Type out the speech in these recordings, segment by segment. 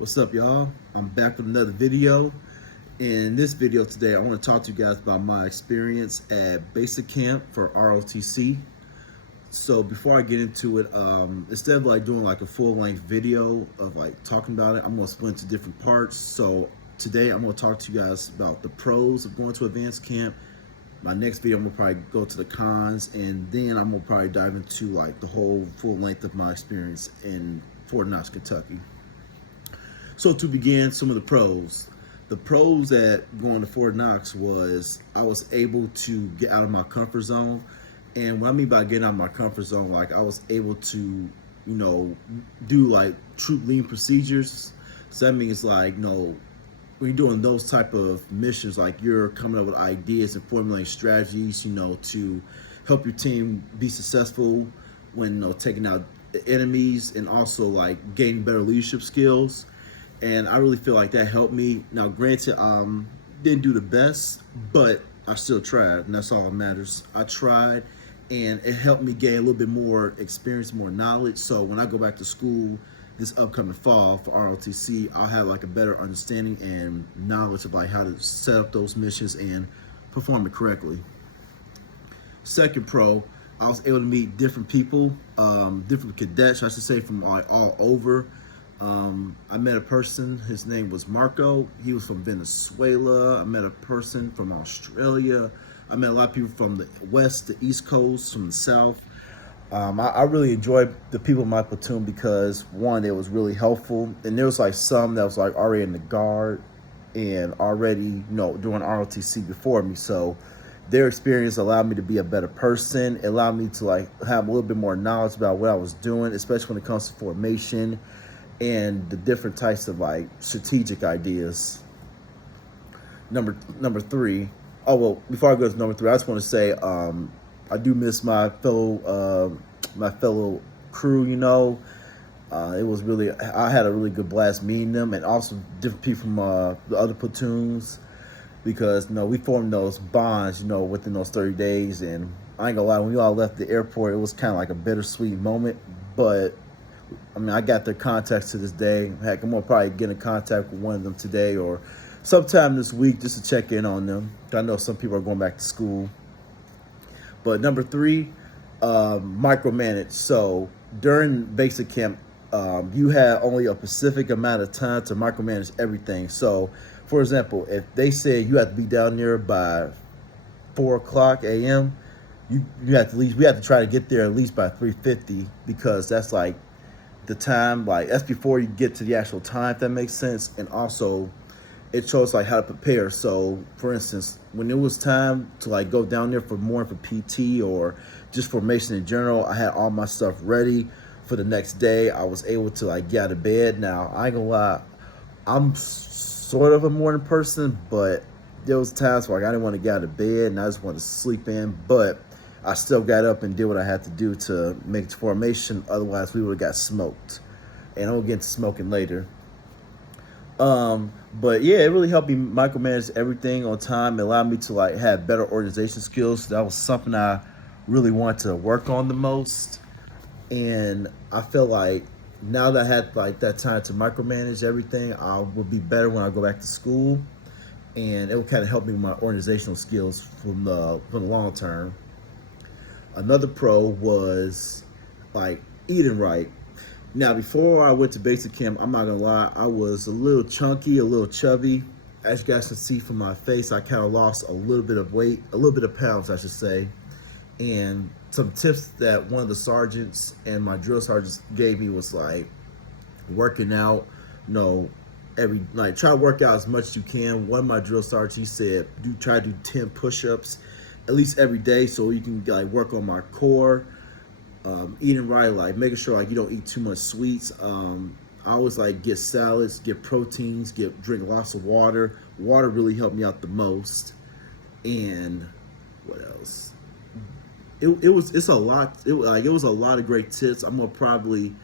What's up, y'all? I'm back with another video. In this video today, I want to talk to you guys about my experience at basic camp for ROTC. So before I get into it, instead of like doing like a full-length video of like talking about it, I'm going to split into different parts. So today I'm going to talk to you guys about the pros of going to advanced camp. My next video, I'm going to probably go to the cons, and then I'm going to probably dive into like the whole full length of my experience in Fort Knox, Kentucky. So to begin, some of the pros. The pros at going to Fort Knox was I was able to get out of my comfort zone. And what I mean by getting out of my comfort zone, like I was able to, do like troop lean procedures. So that means like, when you're doing those type of missions, like you're coming up with ideas and formulating strategies, to help your team be successful when taking out enemies, and also like gaining better leadership skills. And I really feel like that helped me. Now, granted, didn't do the best, but I still tried, and that's all that matters. I tried, and it helped me gain a little bit more experience, more knowledge. So when I go back to school this upcoming fall for ROTC, I'll have like a better understanding and knowledge of like how to set up those missions and perform it correctly. Second pro, I was able to meet different people, different cadets, I should say, from like all over. I met a person, his name was Marco. He was from Venezuela. I met a person from Australia. I met a lot of people from the West, the East Coast, from the South. I really enjoyed the people in my platoon because, one, it was really helpful. And there was like some that was like already in the Guard and already, doing ROTC before me. So their experience allowed me to be a better person. It allowed me to like have a little bit more knowledge about what I was doing, especially when it comes to formation and the different types of like strategic ideas. Number three. Oh well, before I go to number three, I just want to say I do miss my fellow crew. It was really, I had a really good blast meeting them, and also different people from the other platoons, because we formed those bonds within those 30 days. And I ain't gonna lie, when we all left the airport, it was kind of like a bittersweet moment, but I got their contacts to this day. Heck, I'm gonna probably get in contact with one of them today or sometime this week just to check in on them. I know some people are going back to school. But number three, micromanage. So during basic camp, you have only a specific amount of time to micromanage everything. So, for example, if they say you have to be down there by 4 o'clock a.m., we have to try to get there at least by 3:50, because that's like the time, like that's before you get to the actual time, if that makes sense. And also it shows like how to prepare. So for instance, when it was time to like go down there for PT or just formation in general, I had all my stuff ready for the next day. I was able to like get out of bed. Now I ain't gonna lie, I'm sort of a morning person, but there was times where like, I didn't want to get out of bed and I just wanted to sleep in, but I still got up and did what I had to do to make the formation. Otherwise, we would have got smoked. And I'll get into smoking later. But yeah, it really helped me micromanage everything on time. It allowed me to like have better organization skills. That was something I really wanted to work on the most. And I feel like now that I had like that time to micromanage everything, I would be better when I go back to school. And it would kind of help me with my organizational skills from the long term. Another pro was like eating right. Now, before I went to basic camp, I'm not gonna lie, I was a little chunky, a little chubby. As you guys can see from my face, I kind of lost a little bit of weight, a little bit of pounds, I should say. And some tips that one of the sergeants and my drill sergeants gave me was like working out, try to work out as much as you can. One of my drill sergeants, he said, try to do 10 push-ups at least every day, so you can like work on my core. Eating right, like making sure like you don't eat too much sweets. I always like get salads, get proteins, drink lots of water. Water really helped me out the most. And what else? It was a lot. It was a lot of great tips. I'm gonna probably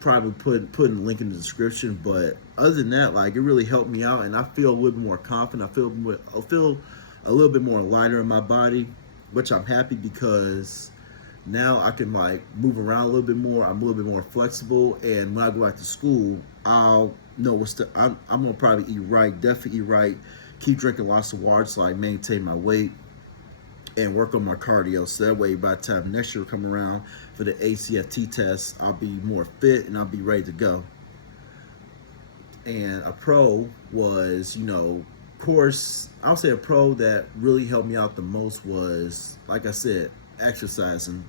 put in the link in the description. But other than that, like it really helped me out, and I feel a little bit more confident. I feel a little bit more lighter in my body, which I'm happy, because Now I can like move around a little bit more. I'm a little bit more flexible, and when I go back to school, I'll know I'm gonna probably eat right, definitely eat right, keep drinking lots of water so I maintain my weight and work on my cardio. So that way, by the time next year come around for the ACFT test, I'll be more fit and I'll be ready to go. And a pro was, of course, I'll say a pro that really helped me out the most was, like I said, exercising.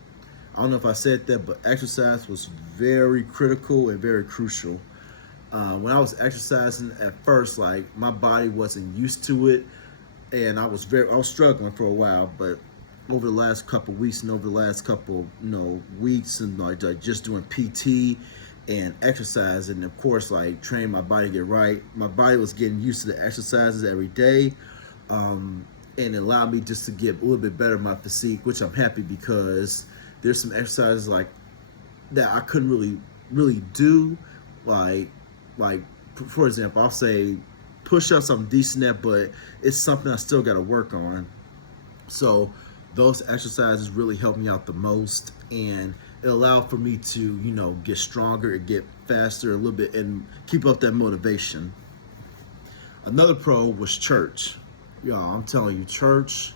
I don't know if I said that, but exercise was very critical and very crucial. When I was exercising at first, like my body wasn't used to it, and I was struggling for a while. But over the last couple of weeks and over the last couple, weeks, and like just doing PT and exercise, and of course like training my body to get right, my body was getting used to the exercises every day, and it allowed me just to get a little bit better at my physique, which I'm happy because there's some exercises like that I couldn't really do, like for example, I'll say push-ups I'm decent at, but it's something I still got to work on. So those exercises really helped me out the most, and it allowed for me to, get stronger and get faster a little bit and keep up that motivation. Another pro was church. Y'all, I'm telling you, church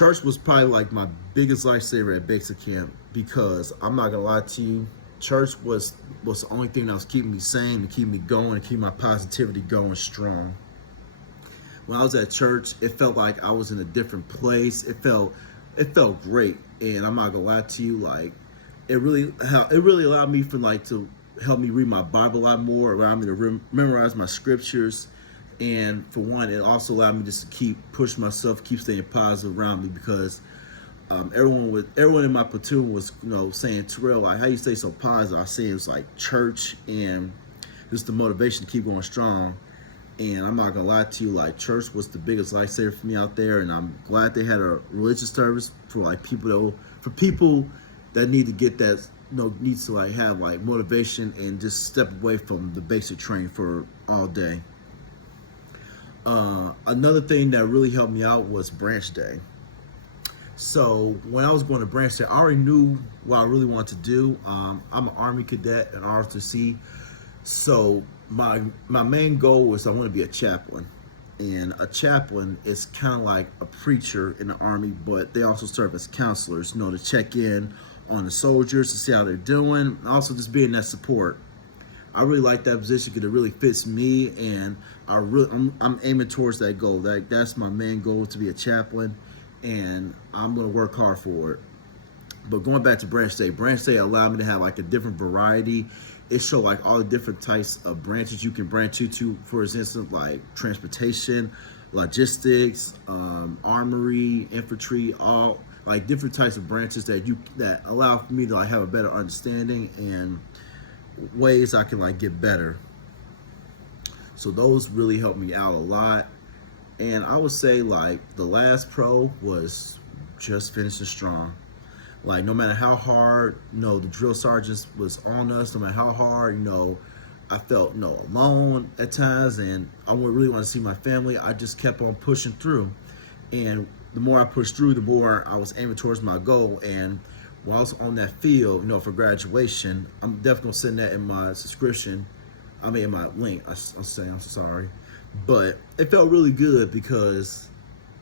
was probably like my biggest lifesaver at basic camp, because I'm not gonna lie to you, church was the only thing that was keeping me sane and keeping me going and keeping my positivity going strong. When I was at church, it felt like I was in a different place. It felt great, and I'm not gonna lie to you, like it really allowed me to help me read my Bible a lot more, allowed me to memorize my scriptures, and for one, it also allowed me just to keep pushing myself, keep staying positive around me, because everyone in my platoon was saying, Terrell, like, how you stay so positive? I say it was like church and just the motivation to keep going strong. And I'm not gonna lie to you, like church was the biggest lifesaver for me out there, and I'm glad they had a religious service for people that need to get that, needs to have motivation and just step away from the basic training for all day. Another thing that really helped me out was branch day. So when I was going to branch day, I already knew what I really wanted to do. I'm an Army cadet in ROTC, so my main goal was I want to be a chaplain. And a chaplain is kind of like a preacher in the Army, but they also serve as counselors, to check in on the soldiers, to see how they're doing, and also just being that support. I really like that position because it really fits me, and I'm aiming towards that goal. That's my main goal, to be a chaplain, and I'm gonna work hard for it. But going back to branch day allowed me to have a different variety. It showed all the different types of branches you can branch into. For instance, like transportation, logistics, armory, infantry, all different types of branches that allow for me to have a better understanding and ways I can get better. So those really helped me out a lot. And I would say the last pro was just finishing strong. No matter how hard, the drill sergeants was on us, no matter how hard, I felt, alone at times, and I really want to see my family. I just kept on pushing through. And the more I pushed through, the more I was aiming towards my goal. And while I was on that field, for graduation, I'm definitely gonna send that in my subscription. In my link, I'm saying, I'm so sorry. But it felt really good because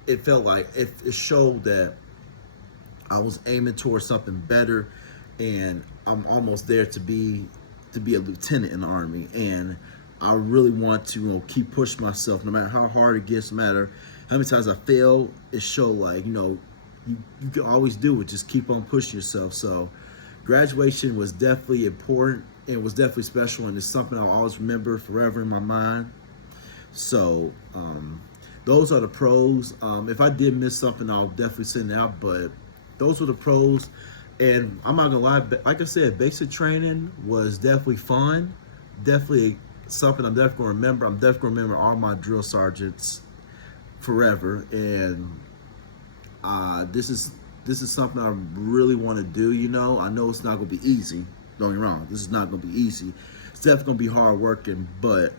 it felt like it showed that I was aiming towards something better, and I'm almost there to be a lieutenant in the Army. And I really want to keep pushing myself, no matter how hard it gets, no matter how many times I fail. It showed you can always do it. Just keep on pushing yourself. So graduation was definitely important and was definitely special, and it's something I'll always remember forever in my mind. So those are the pros. If I did miss something, I'll definitely send it out, but those were the pros. And I'm not gonna lie, like I said, basic training was definitely fun. Definitely something I'm definitely gonna remember. I'm definitely gonna remember all my drill sergeants forever. And this is something I really want to do. I know it's not gonna be easy. Don't get me wrong, this is not gonna be easy. It's definitely gonna be hard working, but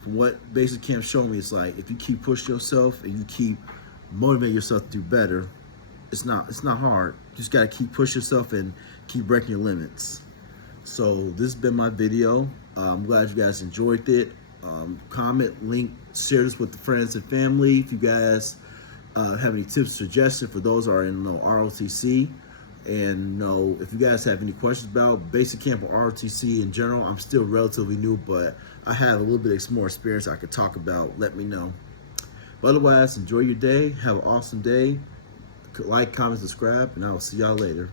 from what basic camp showed me, it's if you keep pushing yourself and you keep motivating yourself to do better, It's not hard. You just gotta keep pushing yourself and keep breaking your limits. So this has been my video. I'm glad you guys enjoyed it. Comment, link, share this with the friends and family. If you guys have any tips, suggestions for those who are in ROTC, and if you guys have any questions about basic camp or ROTC in general, I'm still relatively new, but I have a little bit more experience I could talk about. Let me know. But otherwise, enjoy your day. Have an awesome day. Like, comment, subscribe, and I will see y'all later.